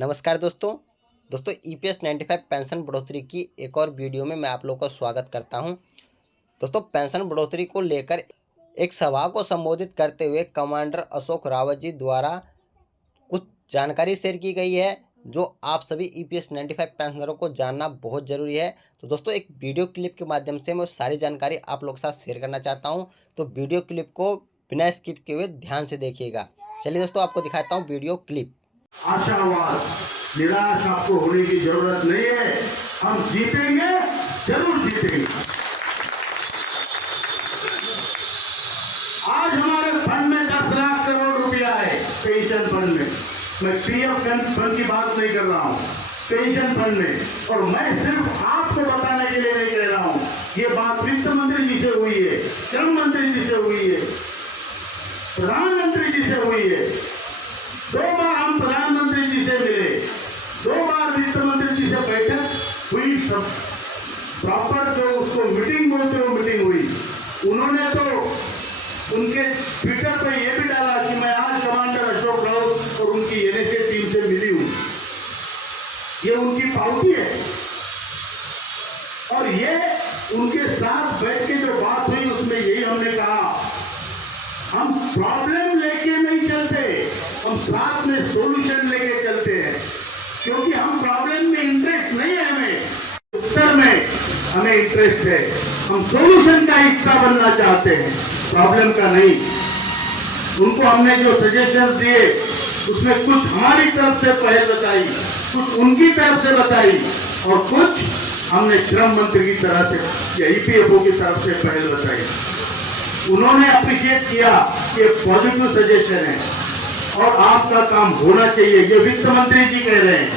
नमस्कार दोस्तों EPS 95 pension बढ़ोतरी की एक और वीडियो में मैं आप लोगों का स्वागत करता हूं। दोस्तों पेंशन बढ़ोतरी को लेकर एक सभा को संबोधित करते हुए कमांडर अशोक रावत जी द्वारा कुछ जानकारी शेयर की गई है जो आप सभी ईपीएस 95 पेंशनरों को जानना बहुत ज़रूरी है। तो दोस्तों एक वीडियो क्लिप के माध्यम से मैं सारी जानकारी आप लोगों के साथ शेयर करना चाहता हूं, तो वीडियो क्लिप को बिना स्किप किए हुए ध्यान से देखिएगा। चलिए दोस्तों आपको दिखाता हूँ वीडियो क्लिप। आशावाद निराश आपको होने की जरूरत नहीं है, हम जीतेंगे, जरूर जीतेंगे। आज हमारे फंड में 10 लाख करोड़ रुपया है पेंशन फंड में। मैं पीएफ फंड की बात नहीं कर रहा हूं, पेंशन फंड में। और मैं सिर्फ आपको बताने के लिए नहीं कह रहा हूं, ये बात वित्त मंत्री जी से हुई है, श्रम मंत्री जी से हुई है, प्रधानमंत्री जी से हुई है। 2 बार हम प्रधानमंत्री जी से मिले, 2 बार वित्त मंत्री जी से बैठक हुई, सब प्रॉपर जो उसको मीटिंग बोलते हो मीटिंग हुई। उन्होंने तो उनके ट्विटर पे ये भी डाला कि मैं आज कमांडर अशोक रावत और उनकी एनएसए टीम से मिली हूं। ये उनकी पावती है और ये उनके साथ बैठ के जो बात हुई उसमें यही हमने कहा, हम प्रॉब्लम लेके नहीं चलते, हम साथ में सॉल्यूशन लेके चलते हैं। क्योंकि हम प्रॉब्लम में इंटरेस्ट नहीं है, हमें उत्तर में हमें इंटरेस्ट है। हम सॉल्यूशन का हिस्सा बनना चाहते हैं, प्रॉब्लम का नहीं। उनको हमने जो सजेशन दिए उसमें कुछ हमारी तरफ से पहल बताई, कुछ उनकी तरफ से बताई और कुछ हमने श्रम मंत्री की तरफ से या ईपीएफओ की तरफ से पहल बताई। उन्होंने अप्रिशिएट किया कि पॉजिटिव सजेशन है और आपका काम होना चाहिए। ये वित्त मंत्री जी कह रहे हैं,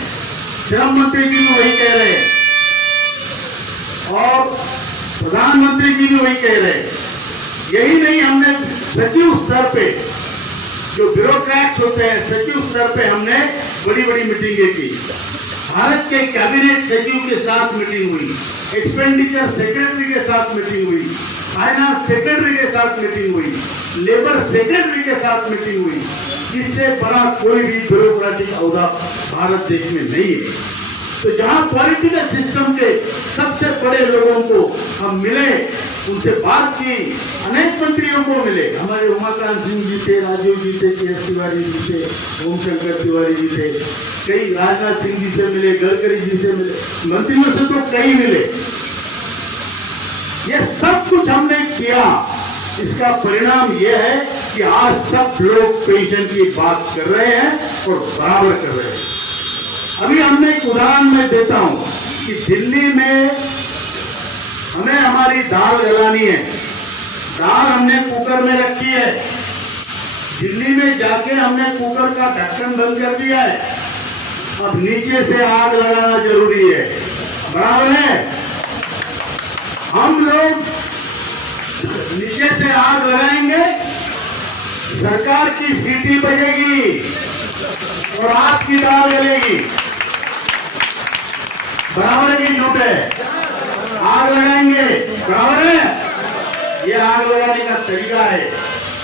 श्रम मंत्री जी भी वही कह रहे हैं और प्रधानमंत्री जी भी वही कह रहे हैं। यही नहीं, हमने सचिव स्तर पे जो ब्यूरोक्रेट्स होते हैं, सचिव स्तर पे हमने बड़ी बड़ी मीटिंगें की। भारत के कैबिनेट सचिव के साथ मीटिंग हुई, एक्सपेंडिचर सेक्रेटरी के साथ मीटिंग हुई, फाइनेंस सेक्रेटरी के साथ मीटिंग हुई, लेबर सेक्रेटरी के साथ मीटिंग हुई। इससे बड़ा कोई भी ब्यूरोक्रेटिक औहदा भारत देश में नहीं है। तो जहां पॉलिटिकल सिस्टम के सबसे बड़े लोगों को हम मिले, उनसे बात की, अनेक मंत्रियों को मिले, हमारे उमाकांत सिंह जी थे, राजीव जी थे, के.एस. तिवारी जी थे, ओम शंकर तिवारी जी थे, कई राजनाथ सिंह जी से मिले, गडकरी जी से मिले, मंत्रियों से तो कई मिले। ये सब कुछ हमने किया, इसका परिणाम यह है कि आज सब लोग पेंशन की बात कर रहे हैं और बराबर कर रहे हैं। अभी हमने एक उदाहरण मैं देता हूं कि दिल्ली में हमें हमारी दाल गलानी है, दाल हमने कुकर में रखी है, दिल्ली में जाके हमने कुकर का ढक्कन बंद कर दिया है, अब नीचे से आग लगाना जरूरी है, बराबर है। हम लोग नीचे से आग लगाएंगे, सरकार की सीटी बजेगी और आपकी दाल गलेगी, बराबर की नोट है। आग लगाएंगे, बराबर है। ये आग लगाने का तरीका है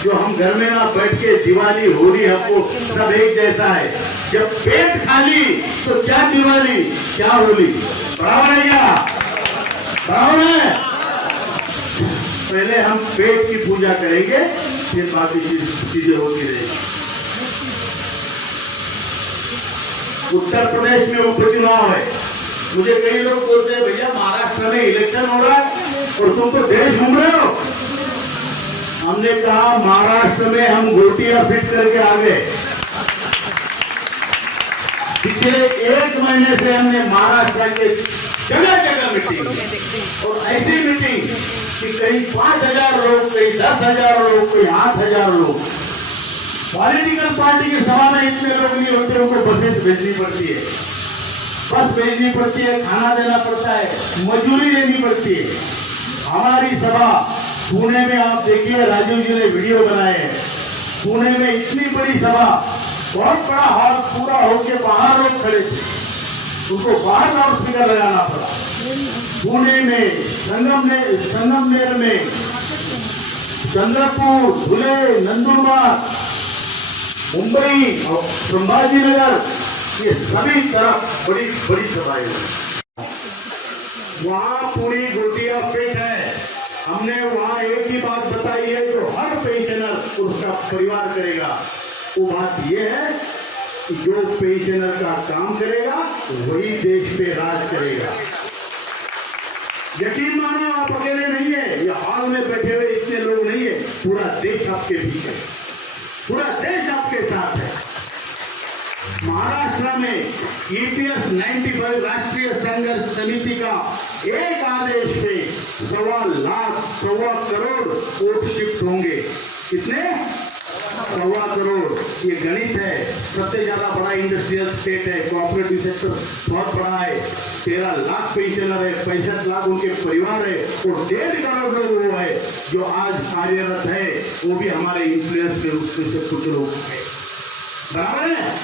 जो हम घर में ना बैठ के दिवाली होली हमको सब एक जैसा है। जब पेट खाली तो क्या दिवाली क्या होली, बराबर है क्या, बराबर है। पहले हम पेट की पूजा करेंगे, फिर बाकी चीजें होती रहेगी। उत्तर प्रदेश में उपचुनाव है, मुझे कई लोग बोलते हैं भैया महाराष्ट्र में इलेक्शन हो रहा है और तुम तो देश घूम रहे हो। हमने कहा महाराष्ट्र में हम गोटियां फिट करके आ गए। पिछले 1 महीने से हमने महाराष्ट्र के जगह जगह मीटिंग और ऐसी मीटिंग कि कहीं 5,000 लोग, कहीं 10,000 लोग, कहीं 8,000 लोग। पॉलिटिकल पार्टी की सभा में इतने लोग नहीं होते, उनको बसें भेजनी पड़ती है, बस भेजनी पड़ती है, खाना देना पड़ता है, मजदूरी देनी पड़ती है। हमारी सभा पुणे में आप देखिए, राजीव जी ने वीडियो बनाए हैं, पुणे में इतनी बड़ी सभा, बहुत बड़ा हॉल पूरा होके बाहर लोग खड़े थे, उनको बाहर लाउड स्पीकर लगाना पड़ा। पुणे में, संगमनेर में, चंद्रपुर, धुले, नंदुरबार, मुंबई और संभाजीनगर ये सभी तरफ बड़ी बड़ी सभाएं हुई। वहां पूरी गोटियां फिट है। हमने वहां एक ही बात बताई है जो हर पेंशनर उसका परिवार करेगा। वो बात ये है कि जो पेंशनर का काम करेगा वही देश पे राज करेगा। यकीन मानो, आप अकेले नहीं है, ये हॉल में बैठे हुए इतने लोग नहीं है, पूरा देश आपके पीछे है, पूरा देश आपके साथ है। महाराष्ट्र में EPS 95 राष्ट्रीय संघर्ष समिति का एक आदेश पे 1.25 करोड़ वोट शिफ्ट होंगे। कितने? 1.25 करोड़। ये गणित है। सबसे ज्यादा बड़ा इंडस्ट्रियल स्टेट है, कोऑपरेटिव सेक्टर बहुत बड़ा है। 13 लाख पेंशनर है, 65 लाख उनके परिवार है और 1.5 करोड़ लोग वो है जो आज कार्यरत है, वो भी हमारे इन्फ्लुएंस के रूप से कुछ लोग है। बराबर है?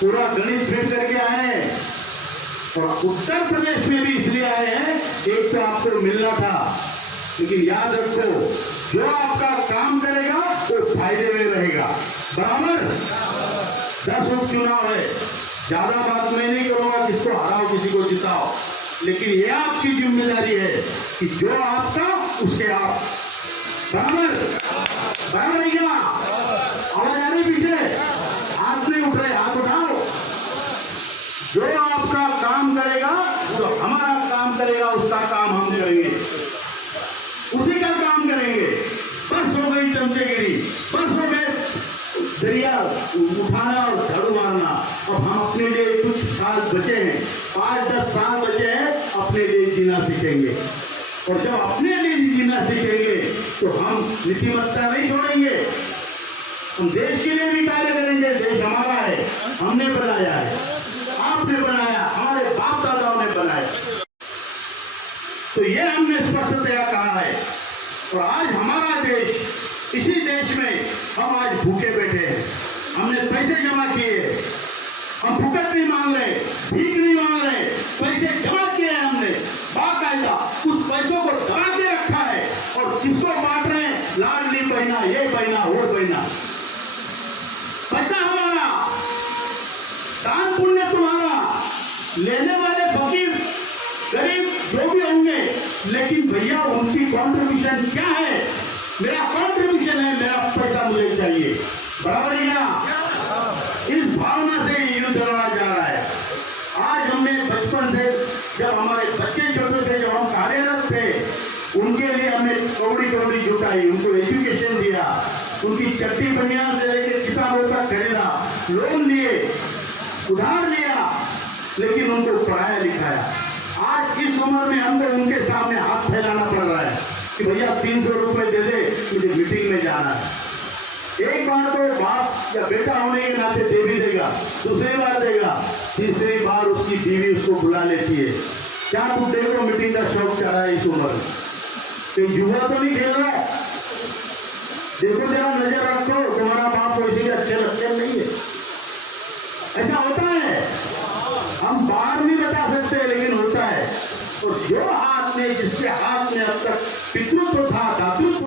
पूरा गणित फिट करके आए हैं। और उत्तर प्रदेश में भी इसलिए आए हैं, एक तो आपको मिलना था, लेकिन याद रखो जो आपका काम करेगा वो फायदे में रहेगा। बराबर? 10 उपचुनाव है, ज्यादा बात मैं नहीं करूंगा, किसको हराओ किसी को जिताओ, लेकिन ये आपकी जिम्मेदारी है कि जो आपका उसके आप। बराबर? बराबर है क्या? आवाज आ रही पीछे? हाथ नहीं उठ रहे, हाथ उठाओ। जो आपका काम करेगा, जो हमारा काम करेगा, उसका काम हम करेंगे, उसी का काम करेंगे। बस हो गई चमचेगिरी, बस हो गए दरिया उठाना और झाड़ू मारना। अब हम अपने लिए कुछ साल बचे हैं, 5-10 साल बचे हैं, अपने लिए जीना सीखेंगे। और जब अपने लिए जीना सीखेंगे तो हम नीतिमत्ता नहीं छोड़ेंगे, हम देश के लिए भी कार्य करेंगे। देश हमारा है, हमने बनाया है, आपने बनाया, हमारे बाप दादाओं ने बनाया। तो ये हमने स्पष्टतया कहा है। और आज हमारा देश, इसी देश में हम आज भूखे बैठे हैं। हमने पैसे जमा किए, हम भुगत नहीं मांग रहे, भीख नहीं मांग रहे, पैसे जमा किए हैं हमने बाकायदा। उस पैसों को दबा के रखा है और किसको बांट रहे हैं? लाडली बहना, ये बहना, वो बहना। पैसा हमारा, दान पुण्य तुम्हारा, लेने वाले फकीर गरीब जो भी होंगे, लेकिन भैया उनकी कॉन्ट्रीब्यूशन क्या है? मेरा कॉन्ट्रीब्यूशन है, मेरा पैसा मुझे चाहिए। बराबर है क्या? इस भावना से युद्ध लड़ा जा रहा है। आज हमने बचपन से, जब हमारे बच्चे छोटे थे, जब हम कार्यरत थे, उनके लिए हमने कौड़ी जुटाई, उनको एजुकेशन दिया, उनकी चट्टी बनियान से लेकर किताबों तक खरीदा, लोन लिए, उधार लिया, लेकिन उनको पढ़ाया लिखाया। आज इस उम्र में हमको उनके सामने हाथ फैलाना पड़ रहा है कि भैया 300 रुपए दे दे, मुझे मीटिंग में जाना है। एक बार तो बाप या बेटा होने के नाते दे भी देगा, दूसरी बार देगा, तीसरी बार उसकी बीवी उसको बुला लेती है। क्या तू देखो मीटिंग का शौक चढ़ा है इस उम्र में? कहीं जुआ तो नहीं खेल रहा है? देखो जरा नजर रखो, तुम्हारा बाप को इसीलिए अच्छे लगते नहीं है। ऐसा होता है, हम बाहर नहीं बता सकते, लेकिन होता है। और जो हाथ में, जिसके हाथ में अब तक पितृत्व था,